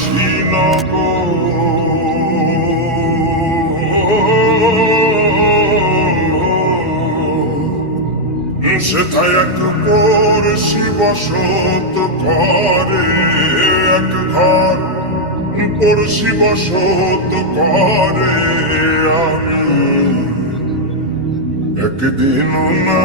শ্রীনগর সেথায় এক পড়শি বসত করে, এক ঘর পড়শি বসত করে। আমি একদিন না